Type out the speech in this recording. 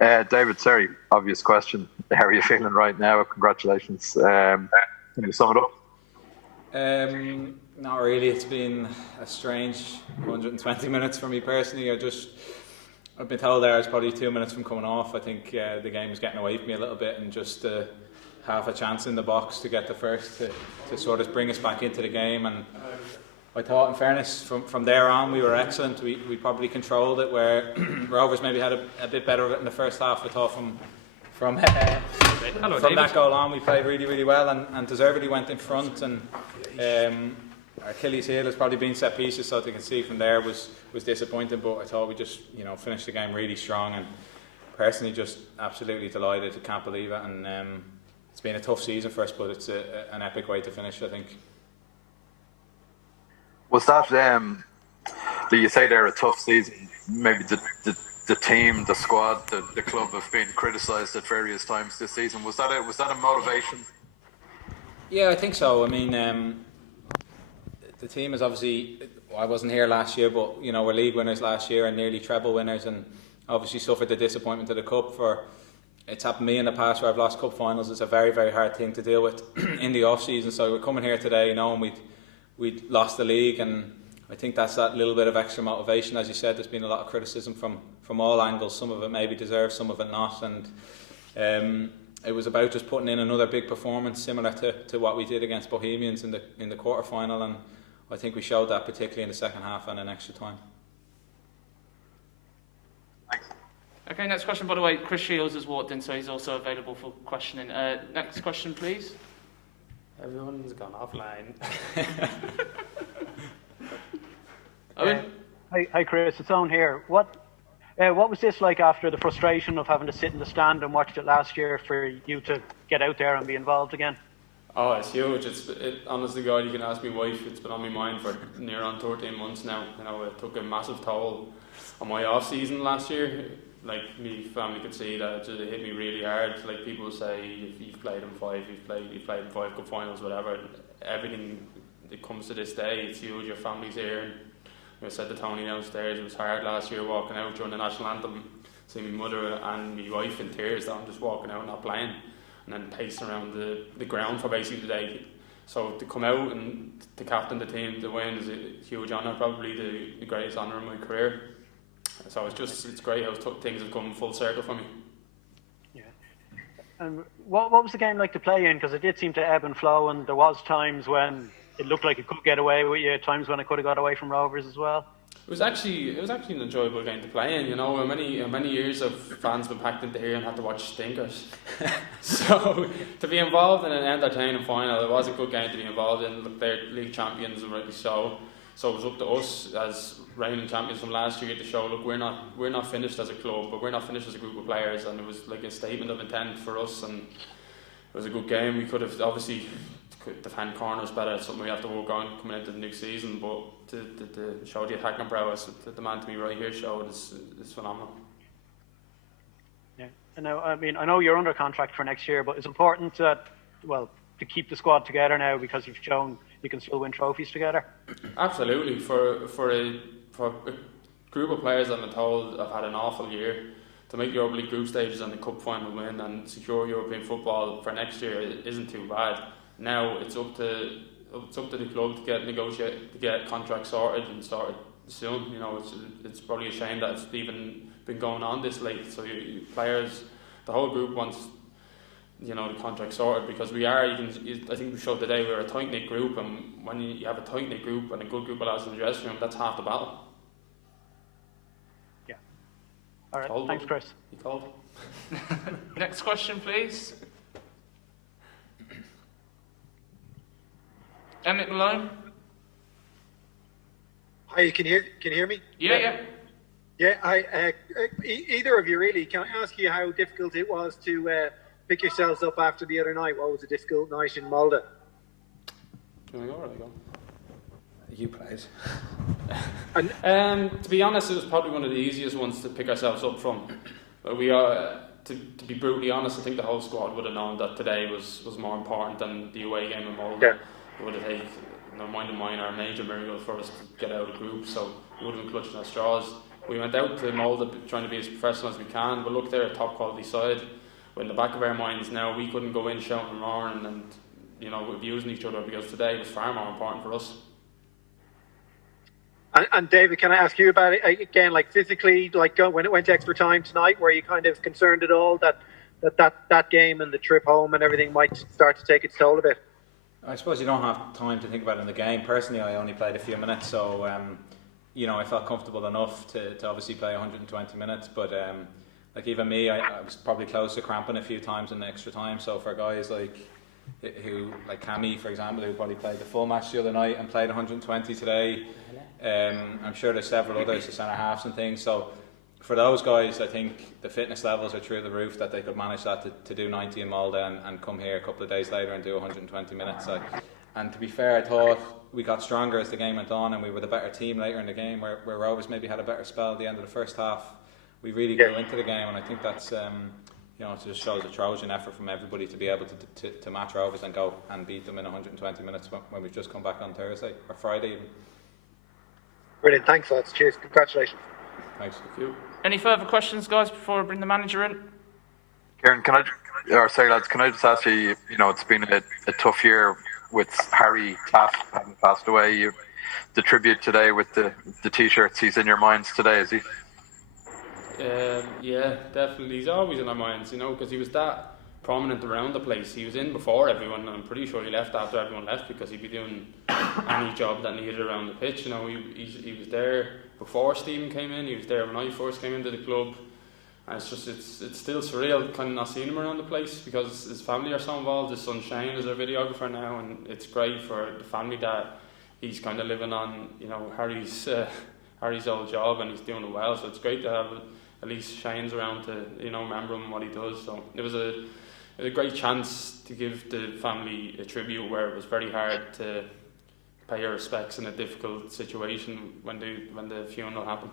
David, sorry, obvious question. How are you feeling right now? Congratulations. Can you sum it up? Not really. It's been a strange 120 minutes for me personally. I've been told there I was probably 2 minutes from coming off. I think the game was getting away from me a little bit, and just half a chance in the box to get the first to sort of bring us back into the game. And I thought, in fairness, from there on we were excellent. We probably controlled it, where Rovers maybe had a bit better of it in the first half. I thought from that goal on we played really, really well, and deservedly went in front. And our Achilles heel has probably been set pieces, so you can see from there was disappointing, but I thought we just finished the game really strong, and personally just absolutely delighted. I can't believe it, and it's been a tough season for us, but it's an epic way to finish, I think. Was that, do you say they're a tough season? Maybe the team, the squad, the club have been criticised at various times this season. Was that a motivation? Yeah, I think so. I mean, the team is obviously, I wasn't here last year, but we're league winners last year and nearly treble winners, and obviously suffered the disappointment of the cup. It's happened to me in the past where I've lost cup finals. It's a very, very hard thing to deal with in the off season. So we're coming here today knowing we'd lost the league, and I think that's that little bit of extra motivation. As you said, there's been a lot of criticism from all angles. Some of it maybe deserved, some of it not, and it was about just putting in another big performance similar to what we did against Bohemians in the quarter final, and I think we showed that particularly in the second half and in extra time. Thanks. Okay, next question. By the way, Chris Shields has walked in, so he's also available for questioning. Next question, please. Everyone's gone offline. Owen? Hi Chris, it's Owen here. What was this like after the frustration of having to sit in the stand and watch it last year, for you to get out there and be involved again? Oh, it's huge. Honestly, God, you can ask my wife. It's been on my mind for near on 13 months now. It took a massive toll on my off season last year. Like, my family could see that it hit me really hard. Like, people say, you've played in 5, you've played in 5 cup finals, whatever. Everything that comes to this day, it's huge. Your family's here. And I said to Tony downstairs, it was hard last year walking out during the national anthem, seeing my mother and my wife in tears that I'm just walking out not playing, and then pacing around the ground for basically the day. So to come out and to captain the team to win is a huge honour, probably the greatest honour in my career. So it's great how things have come full circle for me. Yeah. And what was the game like to play in? Because it did seem to ebb and flow, and there was times when it looked like it could get away with you, times when it could have got away from Rovers as well. It was actually an enjoyable game to play in. Many years of fans been packed into here and had to watch stinkers. So to be involved in an entertaining final, it was a good game to be involved in. Look, they're league champions, and rightly so. So it was up to us as reigning champions from last year to show, look, we're not finished as a club, but we're not finished as a group of players, and it was like a statement of intent for us, and it was a good game. We could have obviously defend corners better. It's something we have to work on coming into the next season, but to show the attacking prowess that the man to me right here showed is phenomenal. Yeah, and now, I know you're under contract for next year, but it's important to keep the squad together now, because you've shown you can still win trophies together. Absolutely. For a group of players that I'm told have had an awful year, to make Europa League group stages and the cup final win and secure European football for next year isn't too bad. Now it's up to the club to get contracts sorted and started soon. It's probably a shame that it's even been going on this late. So players, the whole group wants the contract sorted, because I think we showed today we're a tight knit group, and when you have a tight knit group and a good group of lads in the dressing room, that's half the battle. Yeah. All right. Thanks, Chris. You called. Next question, please. Emmett Malone. Hi, can you hear me? Yeah. Yeah, either of you really. Can I ask you how difficult it was to pick yourselves up after the other night? What was a difficult night in Malta? Can I go or go? You played. To be honest, it was probably one of the easiest ones to pick ourselves up from. But we are, to be brutally honest, I think the whole squad would have known that today was more important than the away game in Malta. Yeah. It would have taken, in our mind, a major miracle for us to get out of the group, so we would have been clutching our straws. we went out to mould it, trying to be as professional as we can. But look, they're a top quality side. But in the back of our minds now, we couldn't go in shouting and roaring and abusing each other, because today was far more important for us. And David, can I ask you about it again, like physically, like when it went to extra time tonight, were you kind of concerned at all that game and the trip home and everything might start to take its toll a bit? I suppose you don't have time to think about it in the game. Personally, I only played a few minutes, so I felt comfortable enough to obviously play 120 minutes. But like even me, I was probably close to cramping a few times in the extra time. So for guys like Cammy, for example, who probably played the full match the other night and played 120 today, I'm sure there's several others, the centre halves and things. So for those guys, I think the fitness levels are through the roof that they could manage that to do 90 in Malda and come here a couple of days later and do 120 minutes. And to be fair, I thought we got stronger as the game went on, and we were the better team later in the game, where Rovers maybe had a better spell at the end of the first half. We really grew into the game, and I think that's it just shows a Trojan effort from everybody to be able to match Rovers and go and beat them in 120 minutes when we've just come back on Thursday or Friday even. Brilliant, thanks lads, cheers, congratulations. Thanks. Thank you. Any further questions, guys, before I bring the manager in? Kieran, lads, can I just ask you, it's been a tough year with Harry Taff having passed away. The tribute today with the T-shirts, he's in your minds today, is he? Yeah, definitely. He's always in our minds, because he was that prominent around the place. He was in before everyone, and I'm pretty sure he left after everyone left, because he'd be doing any job that needed around the pitch. He was there before Stephen came in. He was there when I first came into the club. And it's still surreal kind of not seeing him around the place, because his family are so involved. His son Shane is our videographer now, and it's great for the family that he's kind of living on Harry's old job, and he's doing it well. So it's great to have at least Shane's around to remember him and what he does. So it was a great chance to give the family a tribute, where it was very hard to pay your respects in a difficult situation when the funeral happened.